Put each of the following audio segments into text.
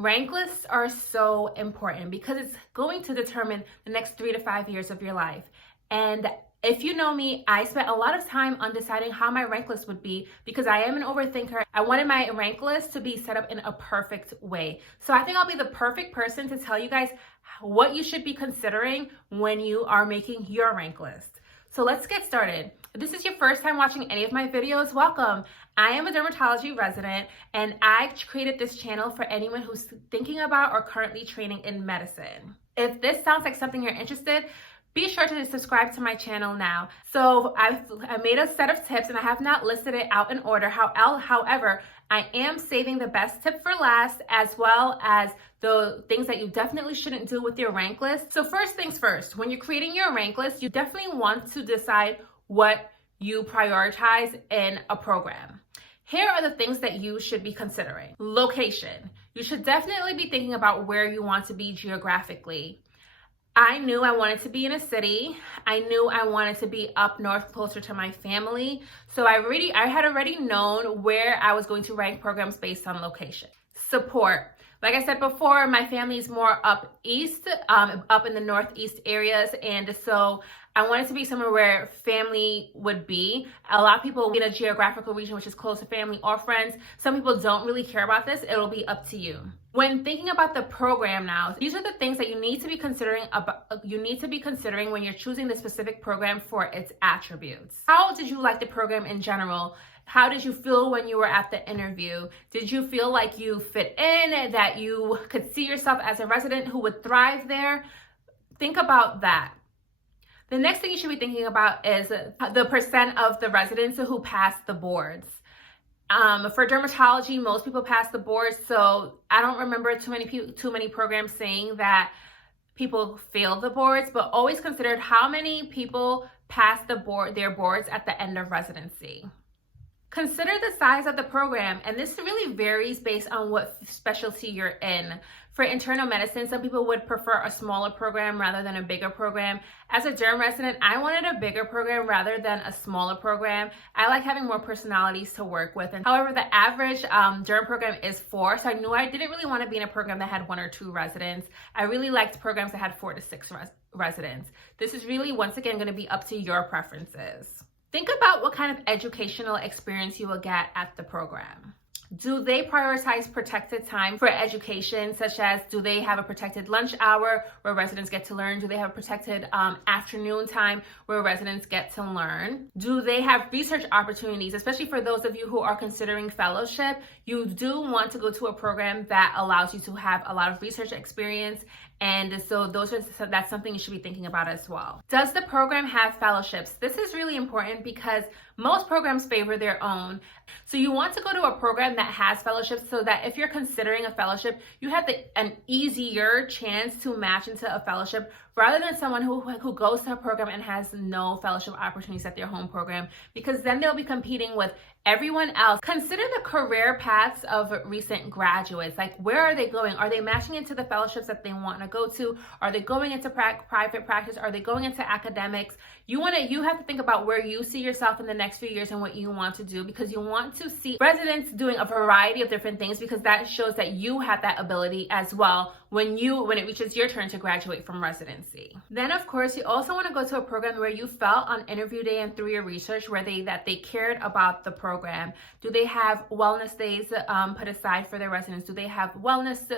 Rank lists are so important because it's going to determine the next 3 to 5 years of your life. And if you know me, I spent a lot of time on deciding how my rank list would be because I am an overthinker. I wanted my rank list to be set up in a perfect way. So I think I'll be the perfect person to tell you guys what you should be considering when you are making your rank list. So let's get started. If this is your first time watching any of my videos, welcome. I am a dermatology resident and I created this channel for anyone who's thinking about or currently training in medicine. If this sounds like something you're interested, be sure to subscribe to my channel now. So I made a set of tips and I have not listed it out in order. However, I am saving the best tip for last, as well as the things that you definitely shouldn't do with your rank list. So first things first, when you're creating your rank list, you definitely want to decide what you prioritize in a program. Here are the things that you should be considering. Location. You should definitely be thinking about where you want to be geographically. I knew I wanted to be in a city. I knew I wanted to be up north, closer to my family. So I had already known where I was going to rank programs based on location. Support. Like I said before, my family is more up east, up in the northeast areas. And so I wanted to be somewhere where family would be. A lot of people in a geographical region which is close to family or friends. Some people don't really care about this. It'll be up to you. When thinking about the program now, these are the things that you need to be considering when you're choosing the specific program for its attributes. How did you like the program in general? How did you feel when you were at the interview? Did you feel like you fit in, that you could see yourself as a resident who would thrive there? Think about that. The next thing you should be thinking about is the percent of the residents who pass the boards. For dermatology, most people pass the boards, so I don't remember too many programs saying that people fail the boards, but always consider how many people pass their boards at the end of residency. Consider the size of the program, and this really varies based on what specialty you're in. For internal medicine, some people would prefer a smaller program rather than a bigger program. As a derm resident, I wanted a bigger program rather than a smaller program. I like having more personalities to work with. And however, the average derm program is 4, so I knew I didn't really want to be in a program that had 1 or 2 residents. I really liked programs that had 4 to 6 residents. This is really, once again, going to be up to your preferences. Think about what kind of educational experience you will get at the program. Do they prioritize protected time for education, such as do they have a protected lunch hour where residents get to learn? Do they have a protected afternoon time where residents get to learn? Do they have research opportunities, especially for those of you who are considering fellowship? You do want to go to a program that allows you to have a lot of research experience, and so that's something you should be thinking about as well. Does the program have fellowships? This is really important because most programs favor their own. So you want to go to a program that has fellowships so that if you're considering a fellowship, you have an easier chance to match into a fellowship rather than someone who goes to a program and has no fellowship opportunities at their home program, because then they'll be competing with everyone else. Consider the career paths of recent graduates. Like, where are they going? Are they matching into the fellowships that they want to go to? Are they going into private practice? Are they going into academics? You have to think about where you see yourself in the next few years and what you want to do, because you want to see residents doing a variety of different things, because that shows that you have that ability as well when it reaches your turn to graduate from residency. Then, of course, you also want to go to a program where you felt on interview day and through your research that they cared about the program. Do they have wellness days put aside for their residents? Do they have wellness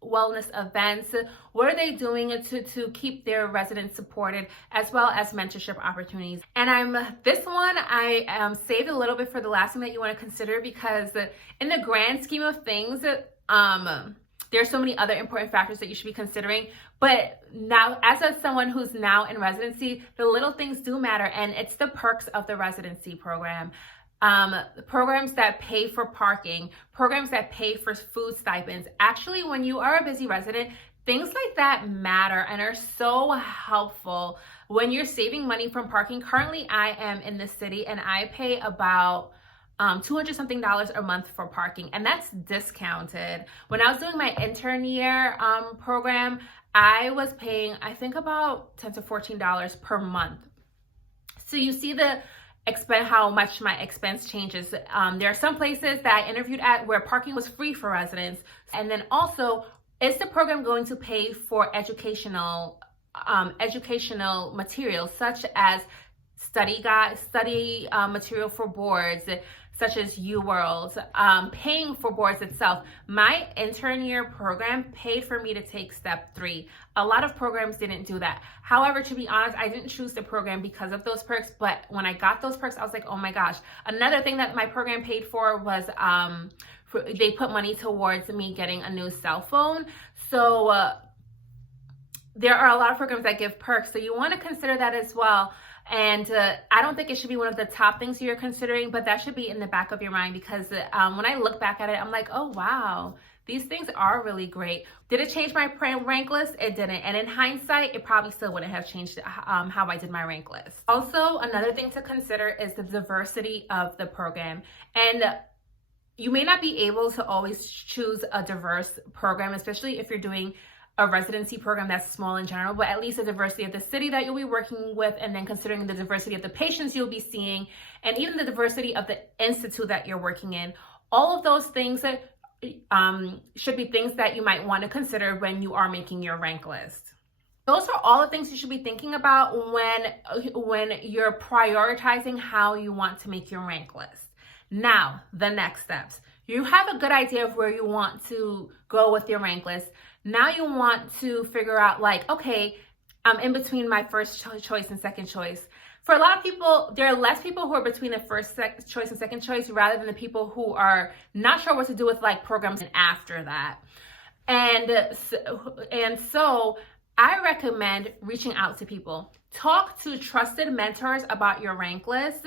events? What are they doing to keep their residents supported, as well as mentorship opportunities? And I saved a little bit for the last thing that you want to consider, because in the grand scheme of things, there's so many other important factors that you should be considering. But now, as someone who's now in residency, the little things do matter, and it's the perks of the residency program. Programs that pay for parking, programs that pay for food stipends. Actually, when you are a busy resident, things like that matter and are so helpful when you're saving money from parking. Currently, I am in the city and I pay about $200 something a month for parking, and that's discounted. When I was doing my intern year program, I was paying, I think, about $10 to $14 per month. So you see the how much my expense changes. There are some places that I interviewed at where parking was free for residents. And then also, is the program going to pay for educational materials such as study material for boards, such as UWorld, paying for boards itself. My intern year program paid for me to take step 3. A lot of programs didn't do that. However, to be honest, I didn't choose the program because of those perks, but when I got those perks, I was like, oh my gosh. Another thing that my program paid for was they put money towards me getting a new cell phone. So there are a lot of programs that give perks, so you want to consider that as well. And I don't think it should be one of the top things you're considering, but that should be in the back of your mind, because when I look back at it, I'm like, oh wow, these things are really great. Did it change my rank list? It didn't. And in hindsight, it probably still wouldn't have changed how I did my rank list. Also, another thing to consider is the diversity of the program. And you may not be able to always choose a diverse program, especially if you're doing a residency program that's small in general, but at least the diversity of the city that you'll be working with, and then considering the diversity of the patients you'll be seeing, and even the diversity of the institute that you're working in. All of those things should be things that you might want to consider when you are making your rank list. Those are all the things you should be thinking about when you're prioritizing how you want to make your rank list. Now, the next steps. You have a good idea of where you want to go with your rank list. Now you want to figure out, like, okay, I'm in between my first choice and second choice. For a lot of people, there are less people who are between the first choice and second choice rather than the people who are not sure what to do with like programs and after that. And so I recommend reaching out to people. Talk to trusted mentors about your rank list.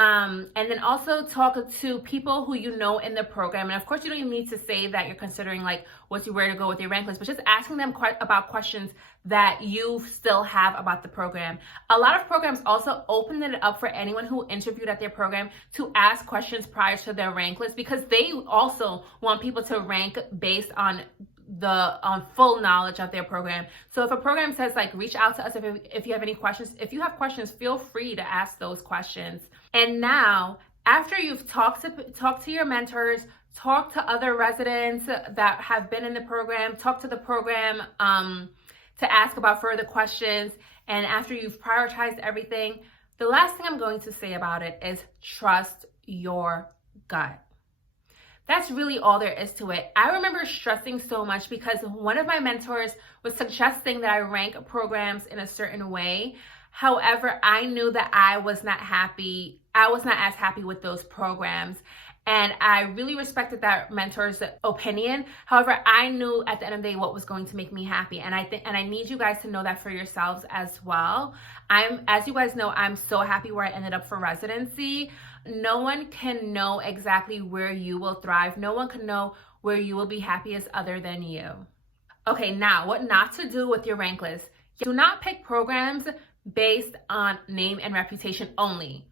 And then also talk to people who you know in the program. And of course, you don't even need to say that you're considering like where to go with your rank list, but just asking them about questions that you still have about the program. A lot of programs also open it up for anyone who interviewed at their program to ask questions prior to their rank list, because they also want people to rank based on full knowledge of their program. So if a program says like reach out to us if you have any questions, if you have questions, feel free to ask those questions. And now, after you've talked to your mentors, talk to other residents that have been in the program, talk to the program to ask about further questions, and after you've prioritized everything, the last thing I'm going to say about it is trust your gut. That's really all there is to it. I remember stressing so much because one of my mentors was suggesting that I rank programs in a certain way. However, I knew that I was not happy. I was not as happy with those programs. And I really respected that mentor's opinion. However, I knew at the end of the day what was going to make me happy. And I need you guys to know that for yourselves as well. As you guys know, I'm so happy where I ended up for residency. No one can know exactly where you will thrive. No one can know where you will be happiest other than you. Okay, now what not to do with your rank list. Do not pick programs based on name and reputation only.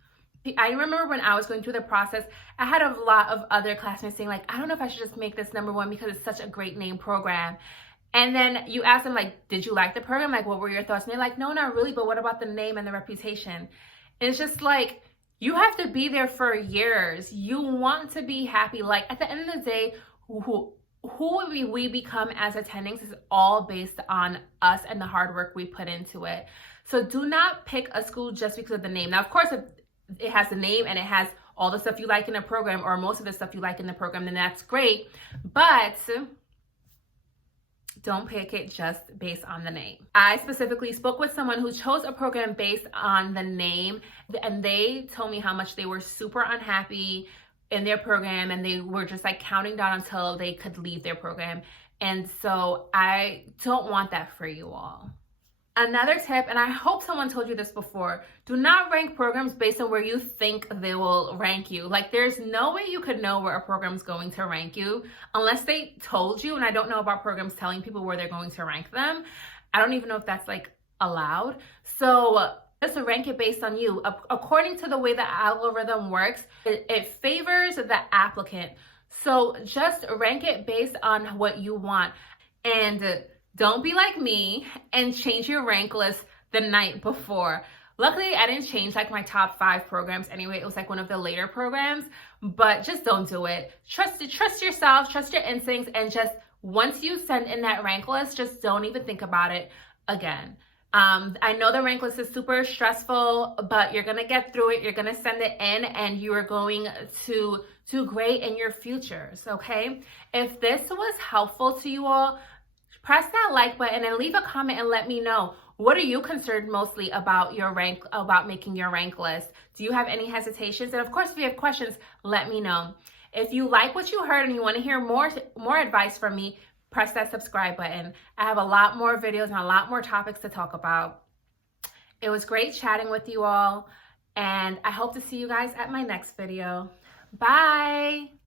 I remember when I was going through the process, I had a lot of other classmates saying like, I don't know if I should just make this number one because it's such a great name program. And then you ask them like, did you like the program? Like, what were your thoughts? And they're like, no, not really, but what about the name and the reputation? And it's just like, you have to be there for years. You want to be happy. Like at the end of the day, who we become as attendings is all based on us and the hard work we put into it. So do not pick a school just because of the name. Now, of course, if it has the name and it has all the stuff you like in the program or most of the stuff you like in the program, then that's great. But don't pick it just based on the name. I specifically spoke with someone who chose a program based on the name, and they told me how much they were super unhappy in their program and they were just like counting down until they could leave their program. And so I don't want that for you all. Another tip, and I hope someone told you this before, do not rank programs based on where you think they will rank you. Like there's no way you could know where a program's going to rank you unless they told you, and I don't know about programs telling people where they're going to rank them. I don't even know if that's like allowed. So just rank it based on you. According to the way the algorithm works, it favors the applicant. So just rank it based on what you want. And don't be like me and change your rank list the night before. Luckily, I didn't change like my top 5 programs anyway. It was like one of the later programs, but just don't do it. Trust yourself, trust your instincts, and just once you send in that rank list, just don't even think about it again. I know the rank list is super stressful, but you're going to get through it. You're going to send it in and you are going to do great in your futures, okay? If this was helpful to you all, press that like button and leave a comment and let me know. What are you concerned mostly about about making your rank list? Do you have any hesitations? And of course, if you have questions, let me know. If you like what you heard and you want to hear more advice from me, press that subscribe button. I have a lot more videos and a lot more topics to talk about. It was great chatting with you all, and I hope to see you guys at my next video. Bye.